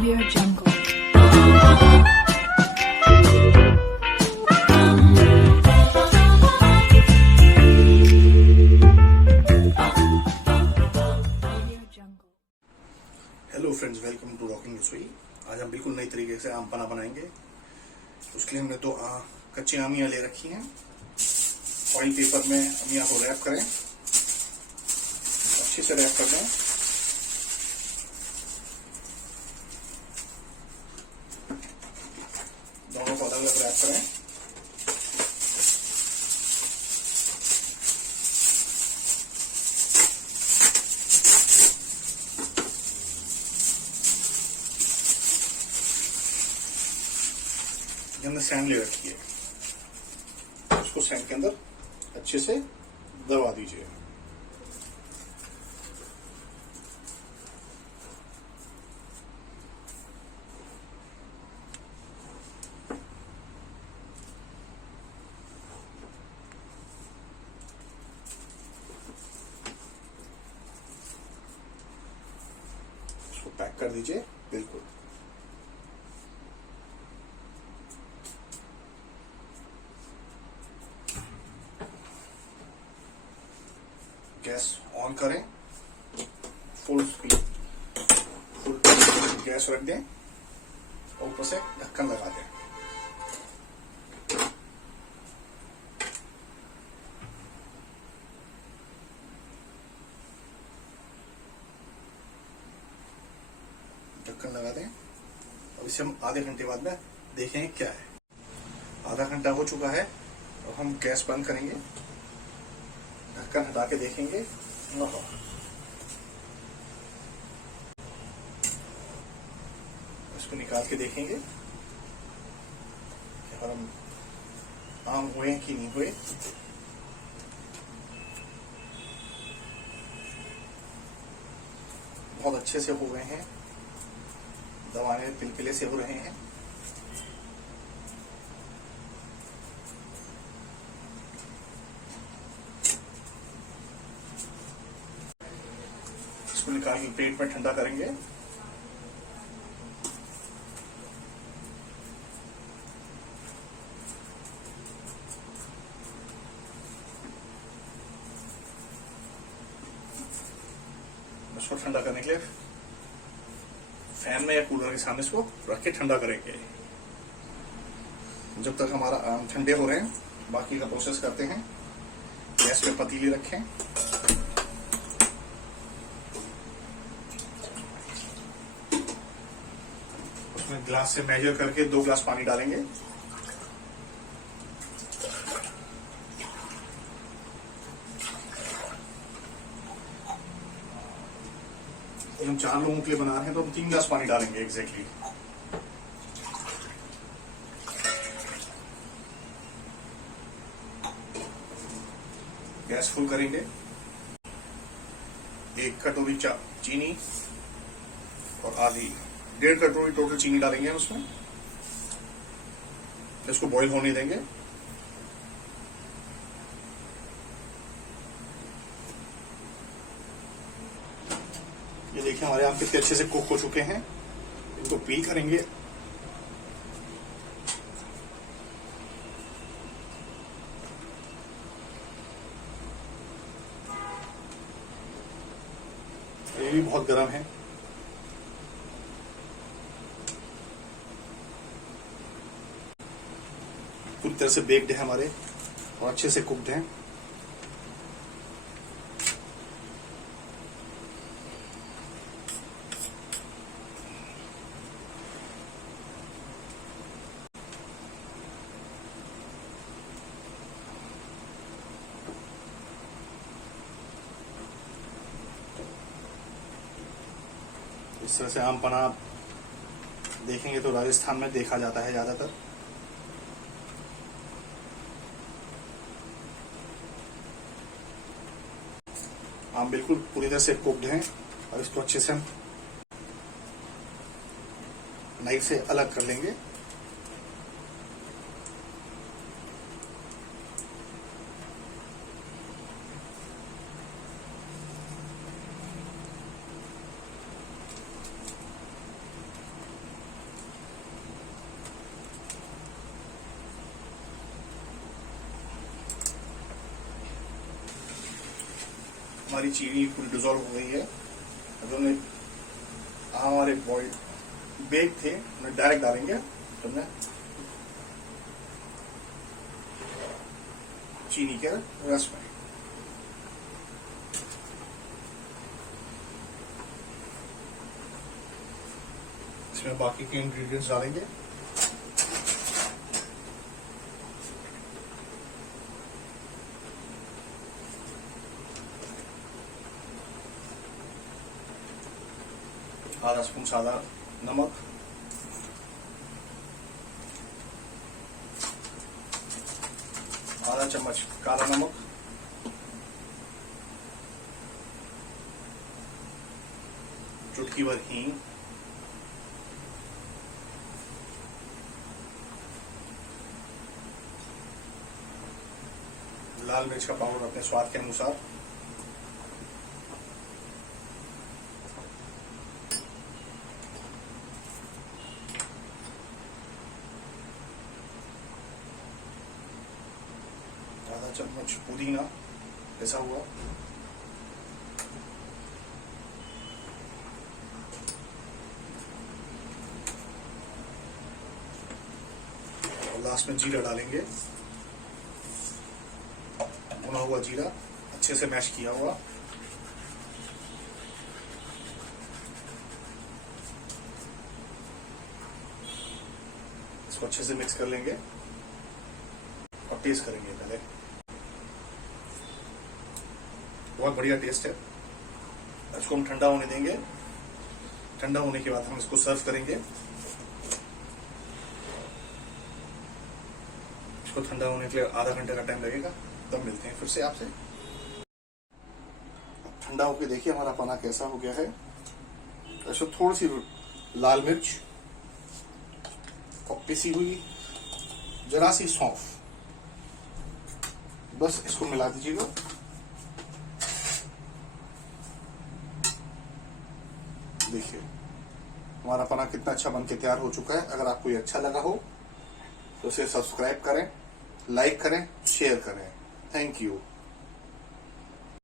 Audio Jungle. Hello friends, welcome to Rocking Rasoi. आज हम बिल्कुल नई तरीके से आम पन्ना बनाएंगे। उसके लिए हमने दो कच्ची आमियाँ ले रखी हैं। ऑयल पेपर में आमियाँ को रैप करें, अच्छे से रैप कर दें। दोनों को अलग अलग रैप करें। हमने सैंड ले रखी है, उसको सैंड के अंदर अच्छे से दबा दीजिए। उसको पैक कर दीजिए बिल्कुल। गैस ऑन करें, फुल स्पीड, फुल गैस रख दें और ऊपर से ढक्कन लगा दें। ढक्कन लगा दें। अब इसे हम आधे घंटे बाद में देखेंगे क्या है। आधा घंटा हो चुका है। अब हम गैस बंद करेंगे, ढक्कन हटा के देखेंगे। इसको निकाल के देखेंगे कि हम आम हुए कि नहीं हुए। बहुत अच्छे से हो गए हैं, दबाने पिलपिले से हो रहे हैं। इसको निकाल के प्लेट में ठंडा करेंगे। इसको ठंडा करने के लिए फैन में या कूलर के सामने इसको रख के ठंडा करेंगे। जब तक हमारा आम ठंडे हो रहे हैं, बाकी का प्रोसेस करते हैं। गैस पे पतीली रखें, ग्लास से मेजर करके 2 ग्लास पानी डालेंगे। हम 4 लोगों के लिए बना रहे हैं तो हम 3 ग्लास पानी डालेंगे एग्जैक्टली। गैस फुल करेंगे। 1 कटोरी चीनी और आधी 1.5 कटोरी टोटल चीनी डालेंगे हम उसमें। इसको बॉईल होने देंगे। ये देखिए हमारे आम कितने अच्छे से कुक हो चुके हैं। इनको पील करेंगे। ये भी बहुत गर्म है। पूरी तरह से बेक्ड है हमारे और अच्छे से कुक्ड हैं। इस तरह से आम पन्ना देखेंगे तो राजस्थान में देखा जाता है ज्यादातर। आम बिल्कुल पूरी तरह से कुक्ड हैं और इसको अच्छे से हम नाइफ से अलग कर लेंगे। हमारी चीनी पूरी डिजोल्व हो गई है। अभी हमने हमारे बॉइल बेग थे उन्हें डायरेक्ट डालेंगे तो मैं चीनी के रस में। इसमें बाकी के इंग्रेडिएंट्स डालेंगे। आधा स्पून सादा नमक, आधा चम्मच काला नमक, चुटकी भर हींग, लाल मिर्च का पाउडर अपने स्वाद के अनुसार, आधा चम्मच पुदीना ऐसा हुआ, और लास्ट में जीरा डालेंगे, भुना हुआ जीरा अच्छे से मैश किया हुआ। इसको अच्छे से मिक्स कर लेंगे और टेस्ट करेंगे पहले। बहुत बढ़िया टेस्ट है। इसको हम ठंडा होने देंगे। ठंडा होने के बाद हम इसको सर्व करेंगे। इसको ठंडा होने के लिए आधा घंटे का टाइम लगेगा। तब मिलते हैं फिर से आपसे। ठंडा होके देखिए हमारा पना कैसा हो गया है। ऐसे थोड़ी सी लाल मिर्च और पिसी हुई जरा सी सौंफ, बस इसको मिला दीजिएगा। देखिए हमारा पना कितना अच्छा बनके तैयार हो चुका है। अगर आपको ये अच्छा लगा हो तो इसे सब्सक्राइब करें, लाइक करें, शेयर करें। Thank you.